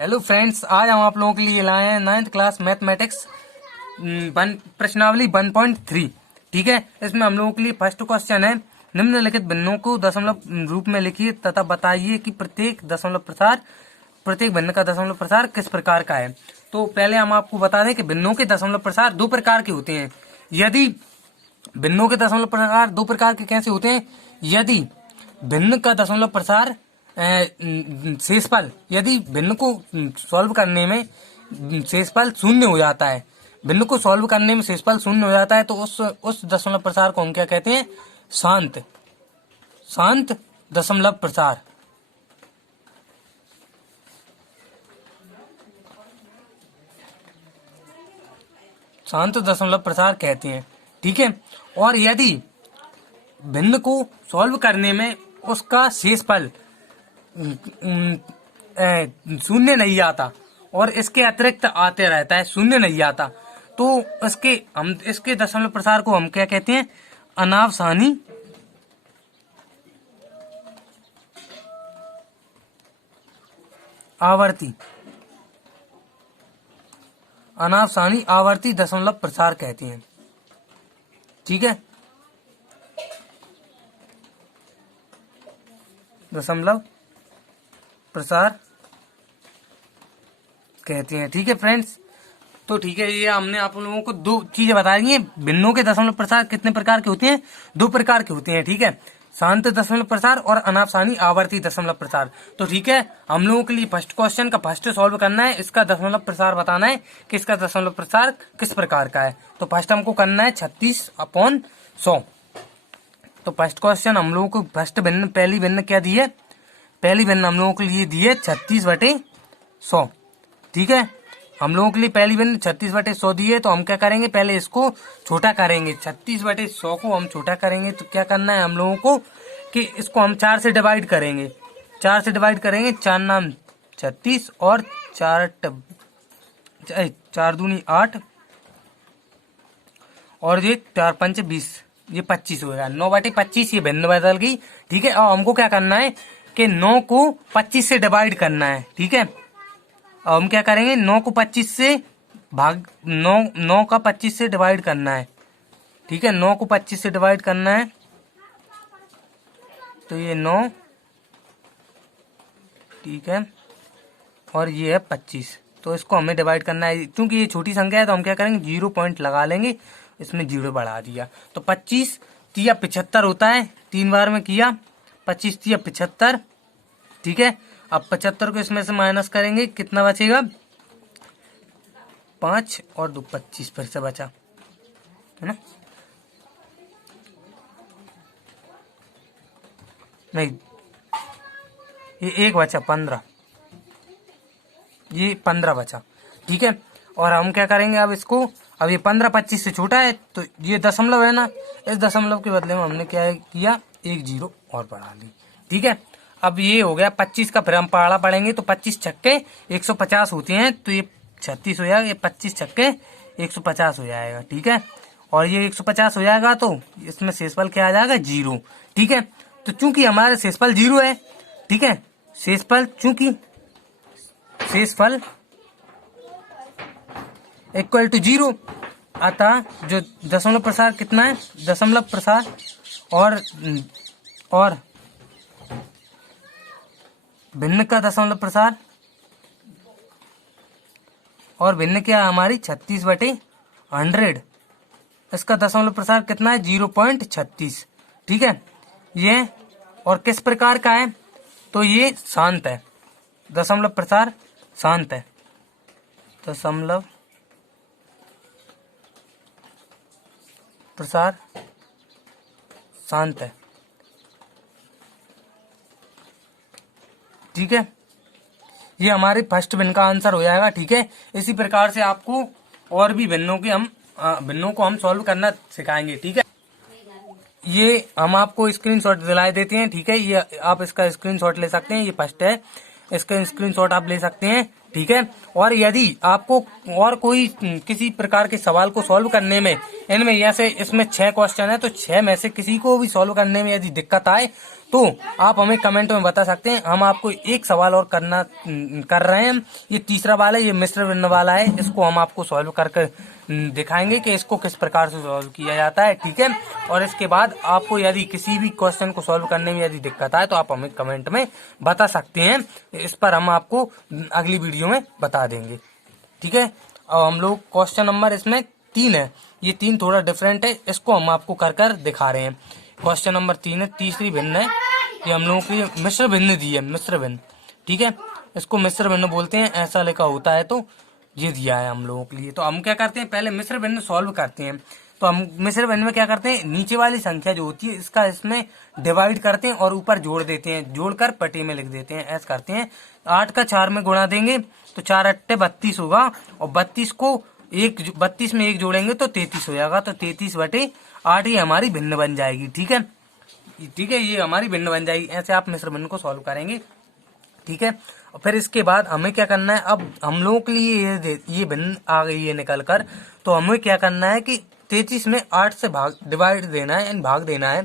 Hello friends, आज हम आप लोगों के लिए लाए हैं 9th क्लास मैथमेटिक्स प्रश्नावली 1.3। ठीक है, इसमें हम लोगों के लिए फर्स्ट क्वेश्चन है, निम्नलिखित भिन्नों को दशमलव रूप में लिखिए तथा बताइए कि प्रत्येक भिन्न का दशमलव प्रसार किस प्रकार का है। तो पहले हम आपको बता दें कि भिन्नों के दशमलव प्रसार दो प्रकार के होते हैं। यदि भिन्नों के दशमलव प्रसार दो प्रकार के कैसे होते हैं? यदि भिन्न का दशमलव प्रसार शेषफल, यदि भिन्न को सॉल्व करने में शेषफल शून्य हो जाता है, भिन्न को सॉल्व करने में शेषफल शून्य हो जाता है, तो उस दशमलव प्रसार को हम क्या कहते हैं? शांत दशमलव प्रसार। शांत दशमलव प्रसार कहते हैं। ठीक है, और यदि भिन्न को सॉल्व करने में उसका शेषफल शून्य नहीं आता और इसके अतिरिक्त आते रहता है, शून्य नहीं आता, तो इसके दशमलव प्रसार को हम क्या कहते हैं? अनावसानी आवर्ती दशमलव प्रसार कहते हैं। ठीक है, दशमलव प्रसार कहते हैं। ठीक है फ्रेंड्स, तो ठीक है, ये हमने आप लोगों को दो चीजें बता दी हैं। भिन्नों के दशमलव प्रसार कितने प्रकार के होते हैं? दो प्रकार के होते हैं। ठीक है, शांत दशमलव प्रसार और अनावसानी आवर्ती दशमलव प्रसार। तो ठीक है, हम लोगों के लिए फर्स्ट क्वेश्चन का फर्स्ट सॉल्व करना है, इसका दशमलव प्रसार बताना है कि इसका दशमलव प्रसार किस प्रकार का है। तो फर्स्ट हमको करना है 36/100। तो फर्स्ट क्वेश्चन हम लोगों को पहली भिन्न क्या दी है? पहली भिन्न हम लोगों के लिए दी है 36/100। ठीक है, हम लोगों के लिए पहली भिन्न 36/100 दी है, तो हम क्या करेंगे? पहले इसको छोटा करेंगे। 36/100 को हम छोटा करेंगे तो क्या करना है हम लोगों को कि इसको हम 4 से डिवाइड करेंगे। 4 से डिवाइड करेंगे, 4 नाम 36 और 4 दूनी 8 और ये 4 पंच 20, ये 25 होगा। 9/25 ये भिन्न बदल गई। ठीक है, और हमको क्या करना है कि 9 को 25 से डिवाइड करना है। ठीक है, अब हम क्या करेंगे? 9 को 25 से 9 का 25 से डिवाइड करना है। ठीक है, 9 को 25 से डिवाइड करना है, तो ये 9, ठीक है, और ये है 25। तो इसको हमें डिवाइड करना है। क्योंकि ये छोटी संख्या है तो हम क्या करेंगे? 0 पॉइंट लगा लेंगे, इसमें 0 बढ़ा दिया। तो 25 तिया 75 होता है, 3 बार में किया, 25 तिया 75। ठीक है, अब 75 को इसमें से माइनस करेंगे, कितना बचेगा? 5 और 2 25 फिर से बचा, है ना? नहीं, ये 1 बचा, 15, ये 15 बचा। ठीक है, और हम क्या करेंगे अब इसको? अब ये 15 25 से छोटा है, तो ये दशमलव है ना, इस दशमलव के बदले में हमने क्या किया? 1 0 और बढ़ा ली। ठीक है, अब ये हो गया 25 का, फिर हम पहाड़ा पढ़ेंगे तो 25 छक्के 150 होते हैं, तो ये 36 हो जाएगा, ये 25 छक्के 150 हो जाएगा। ठीक है, और ये 150 हो जाएगा तो इसमें शेषफल क्या आ जाएगा? 0। ठीक है, तो चूंकि हमारा शेषफल 0 है, ठीक है, चूंकि शेषफल इक्वल टू 0, अतः जो दशमलव प्रसार कितना है? दशमलव प्रसार और भिन्न का दशमलव प्रसार, और भिन्न क्या हमारी 36/100, इसका दशमलव प्रसार कितना है? 0.36। ठीक है, ये और किस प्रकार का है? तो ये शांत है, दशमलव प्रसार शांत है, दशमलव प्रसार शांत है। ठीक है, ये हमारे फर्स्ट भिन्न का आंसर हो जाएगा। ठीक है, इसी प्रकार से आपको और भी भिन्नों को हम सॉल्व करना सिखाएंगे। ठीक है, ये हम आपको स्क्रीनशॉट दिला देते हैं। ठीक है, ये आप इसका स्क्रीनशॉट ले सकते हैं, ये फर्स्ट है, इसका स्क्रीनशॉट आप ले सकते हैं। ठीक है, और यदि आपको और कोई किसी प्रकार के सवाल को सॉल्व करने में, इनमें जैसे इसमें 6 क्वेश्चन है, तो 6 में से किसी को भी सॉल्व करने में यदि दिक्कत आए तो आप हमें कमेंट में बता सकते हैं। हम आपको एक सवाल और कर रहे हैं। ये तीसरा वाला है, ये मिश्र भिन्न वाला है। इसको हम आपको सॉल्व करके दिखाएंगे कि इसको किस प्रकार से सॉल्व किया जाता है, ठीक है। और इसके बाद आपको यदि किसी भी क्वेश्चन को सॉल्व करने में यदि दिक्कत आए तो आप हमें कमेंट में बता सकते हैं। इस पर हम आपको अगली वीडियो में बता देंगे, ठीक है। और हम लोग क्वेश्चन नंबर इसमें 3 है, ये 3 थोड़ा डिफरेंट है, इसको हम आपको कर दिखा रहे हैं। क्वेश्चन नंबर 3 है, तीसरी भिन्न है। ये हम लोगों की मिश्र भिन्न दी है, मिश्र भिन्न, ठीक है। इसको मिश्र भिन्न बोलते हैं, ऐसा लिखा होता है। तो ये दिया है हम लोगों के लिए। तो हम क्या करते हैं, पहले मिश्र भिन्न सॉल्व करते हैं। तो हम मिश्र भिन्न में क्या करते हैं, नीचे वाली संख्या जो होती है इसका इसमें डिवाइड करते हैं और ऊपर जोड़ देते हैं, जोड़कर पट्टी में लिख देते हैं, ऐसा करते हैं। 8 का 4 में गुणा देंगे तो 4 अट्टे 32 होगा, और 32 को 32 में 1 जोड़ेंगे तो 33 हो जाएगा। तो 33/8 ये हमारी भिन्न बन जाएगी, ठीक है, ठीक है। ये हमारी भिन्न बन जाएगी। ऐसे आप मिश्र भिन्न को सॉल्व करेंगे, ठीक है। और फिर इसके बाद हमें क्या करना है, अब हम लोगों के लिए ये भिन्न आ गई है निकल कर। तो हमें क्या करना है कि 33 में 8 से डिवाइड देना है, यानी भाग देना है।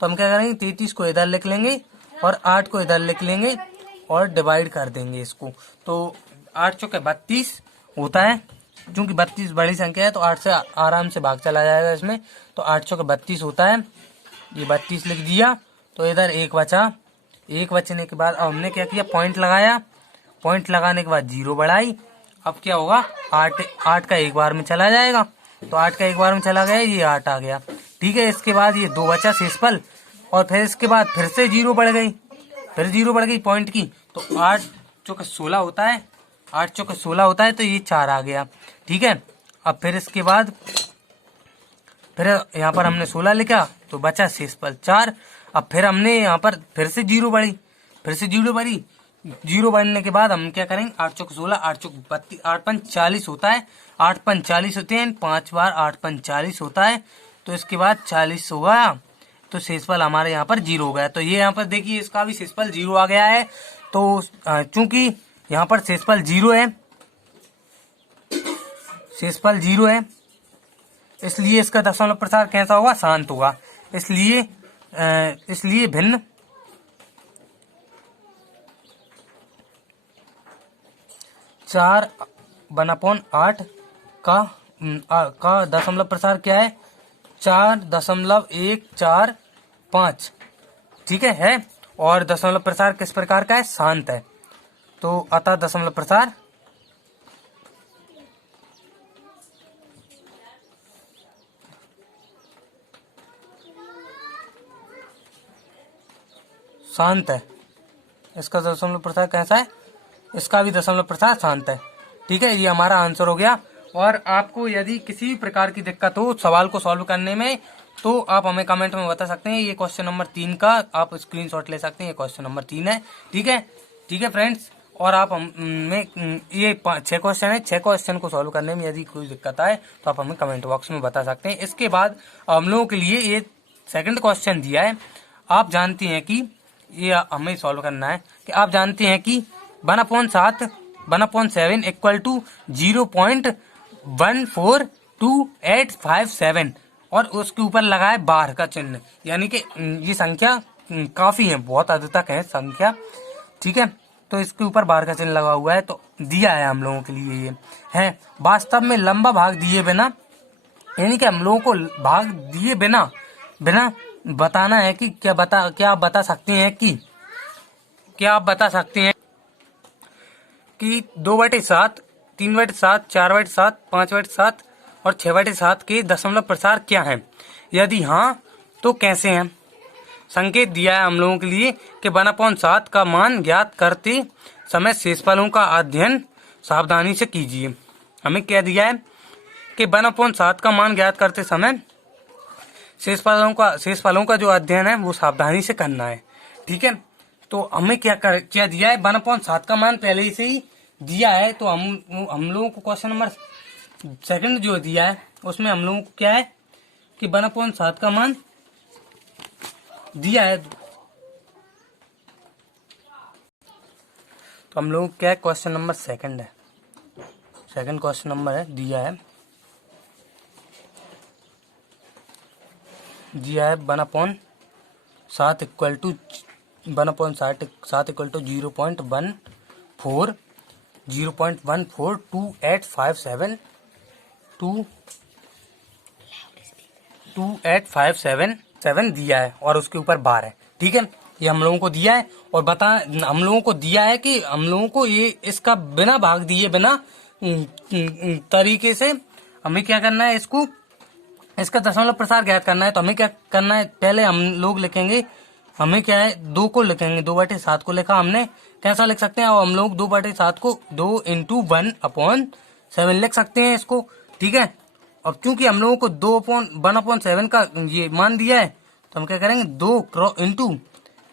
तो हम क्या करेंगे, 33 को इधर लिख लेंगे और 8 को इधर लिख लेंगे और डिवाइड कर देंगे इसको। तो 8 चौके 32 होता है, क्योंकि 32 बड़ी संख्या है तो 8 से आराम से भाग चला जाएगा इसमें। तो 8 चौके 32 होता है, ये 32 लिख दिया। तो इधर 1 बचा, 1 बचने के बाद अब हमने क्या किया, पॉइंट लगाया। पॉइंट लगाने के बाद 0 बढ़ाई। अब क्या होगा, 8 का एक बार में चला जाएगा। तो 8 का एक बार में चला गया, ये 8 आ गया, ठीक है। इसके बाद ये 2 बचा शेषफल, और फिर इसके बाद फिर से 0 बढ़ गई, फिर 0 बढ़ गई पॉइंट की। तो 8 चौके 16 होता है, 8 चौके 16 होता है, तो ये 4 आ गया, ठीक है। अब फिर इसके बाद फिर यहाँ पर हमने 16 लिखा तो बचा शेषफल 4। अब फिर हमने यहाँ पर फिर से 0 बढ़ी, फिर से 0 बढ़ी। 0 बढ़ने के बाद हम क्या करेंगे, 8 चौक 16, 8 चौक 32, 8 पंच 40 होता है, 8 पंच 40 होते हैं, 5 बार 8 पंच 40 होता है। तो इसके बाद 40 होगा, तो शेषफल हमारे यहाँ पर 0 हो गया। तो ये यहाँ पर देखिए इसका भी शेषफल 0 आ गया है। तो चूंकि यहाँ पर शेषफल 0 है, शेषफल 0 है, इसलिए इसका दशमलव प्रसार कैसा होगा, शांत होगा। इसलिए भिन्न 4/8 का दशमलव प्रसार क्या है, 4.145, ठीक है। और दशमलव प्रसार किस प्रकार का है, शांत है। तो अतः दशमलव प्रसार शांत है। इसका दशमलव प्रसार कैसा है, इसका भी दशमलव प्रसार शांत है, ठीक है। ये हमारा आंसर हो गया। और आपको यदि किसी भी प्रकार की दिक्कत हो सवाल को सॉल्व करने में तो आप हमें कमेंट में बता सकते हैं। ये क्वेश्चन नंबर 3 का आप स्क्रीनशॉट ले सकते हैं, ये क्वेश्चन नंबर 3 है, ठीक है, ठीक है फ्रेंड्स। और आप हमें ये 6 क्वेश्चन है, 6 क्वेश्चन को सॉल्व करने में यदि कोई दिक्कत आए तो आप हमें कमेंट बॉक्स में बता सकते हैं। इसके बाद हम लोगों के लिए ये सेकंड क्वेश्चन दिया है। आप जानते हैं कि ये हमें सॉल्व करना है कि आप जानते हैं कि 1/7 इक्वल टू 0.142857 और उसके ऊपर लगा है बार का चिन्ह, यानी कि ये संख्या काफी है, बहुत हद तक है संख्या, ठीक है। तो इसके ऊपर बार का चिन्ह लगा हुआ है, तो दिया है हम लोगों के लिए ये है। वास्तव में लंबा भाग दिए बिना, यानी कि हम लोगों को भाग दिए बिना बताना है कि क्या आप बता सकते हैं कि 2/7, 3/7, 4/7, 5/7 और 6/7 के दशमलव प्रसार क्या हैं? यदि हाँ तो कैसे हैं? संकेत दिया है हम लोगों के लिए कि 1/7 का मान ज्ञात करते समय शेषफलों का अध्ययन सावधानी से कीजिए। हमें क्या दिया है कि 1/7 का मान ज्ञात करते समय शेषफलों का जो अध्ययन है वो सावधानी से करना है, ठीक है। तो हमें क्या दिया है, 1/7 का मान पहले से ही दिया है। तो हम लोगों को क्वेश्चन नंबर सेकंड जो दिया है उसमें हम लोगों को क्या है कि 1/7 का मान दिया है। तो हम लोग क्या है, क्वेश्चन नंबर सेकंड है, सेकंड क्वेश्चन नंबर है, दिया है 1/7 7 इक्वल टू 1/7 इक्वल टू 0.142857 दिया है और उसके ऊपर बार है। ठीक है, ये हम लोगों को दिया है और हम लोगों को दिया है कि हम लोगों को ये इसका बिना भाग दिए बिना तरीके से हमें क्या करना है, इसका दशमलव प्रसार ज्ञात करना है। तो हमें क्या करना है, पहले हम लोग लिखेंगे, हमें क्या है 2 को लिखेंगे, 2/7 को लिखा हमने, कैसा लिख सकते हैं, और हम लोग 2/7 को 2 × 1/7 लिख सकते हैं इसको। ठीक है, अब चूंकि हम लोगों को 1/7 का ये मान दिया है तो हम क्या करेंगे 2 ×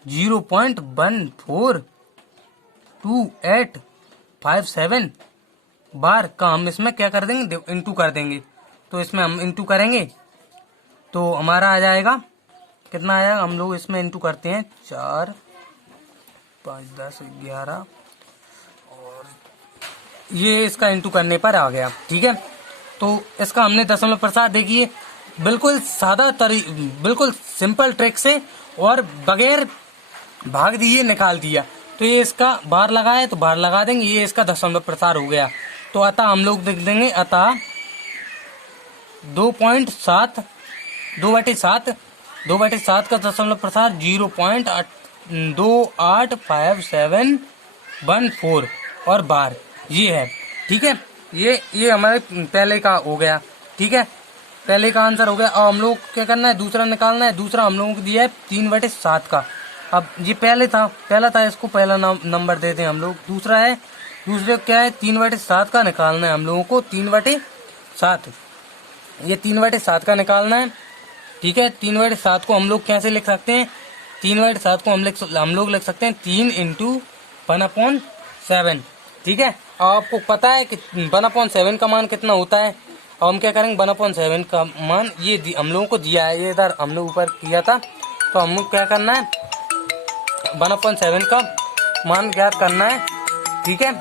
0.142857 बार का हम इसमें क्या कर देंगे, इंटू कर देंगे। तो इसमें हम इंटू करेंगे तो हमारा आ जाएगा, कितना आया, हम लोग इसमें इंटू करते हैं 4, 5, 10, 11 और ये इसका इंटू करने पर आ गया। ठीक है, तो इसका हमने दशमलव प्रसार देखिए बिल्कुल बिल्कुल सिंपल ट्रिक से और बगैर भाग दिए निकाल दिया। तो ये इसका बार लगाए तो बार लगा देंगे, ये इसका दशमलव प्रसार हो गया। तो अतः हम लोग देख देंगे, अतः 2/7 का दशमलव प्रसार 0.285714 और बार ये है। ठीक है, ये हमारे पहले का हो गया। ठीक है, पहले का आंसर हो गया। अब हम लोग क्या करना है, दूसरा निकालना है। दूसरा हम लोगों को दिया है 3/7 का। अब ये पहला था, इसको पहला नंबर देते हैं हम लोग। दूसरा है, दूसरे क्या है 3/7 का निकालना है हम लोगों को, 3/7 ये 3/7 का निकालना है। ठीक है, 3/7 को हम लोग कैसे लिख सकते हैं, 3/7 को हम लोग लिख सकते हैं 3 × 1/7। ठीक है, आपको पता है कि 1/7 का मान कितना होता है। अब हम क्या करेंगे, 1/7 का मान ये हम लोगों को दिया है, ये इधर हमने ऊपर किया था। तो हम लोग क्या करना है, 1/7 का मान ज्ञात करना है। ठीक है,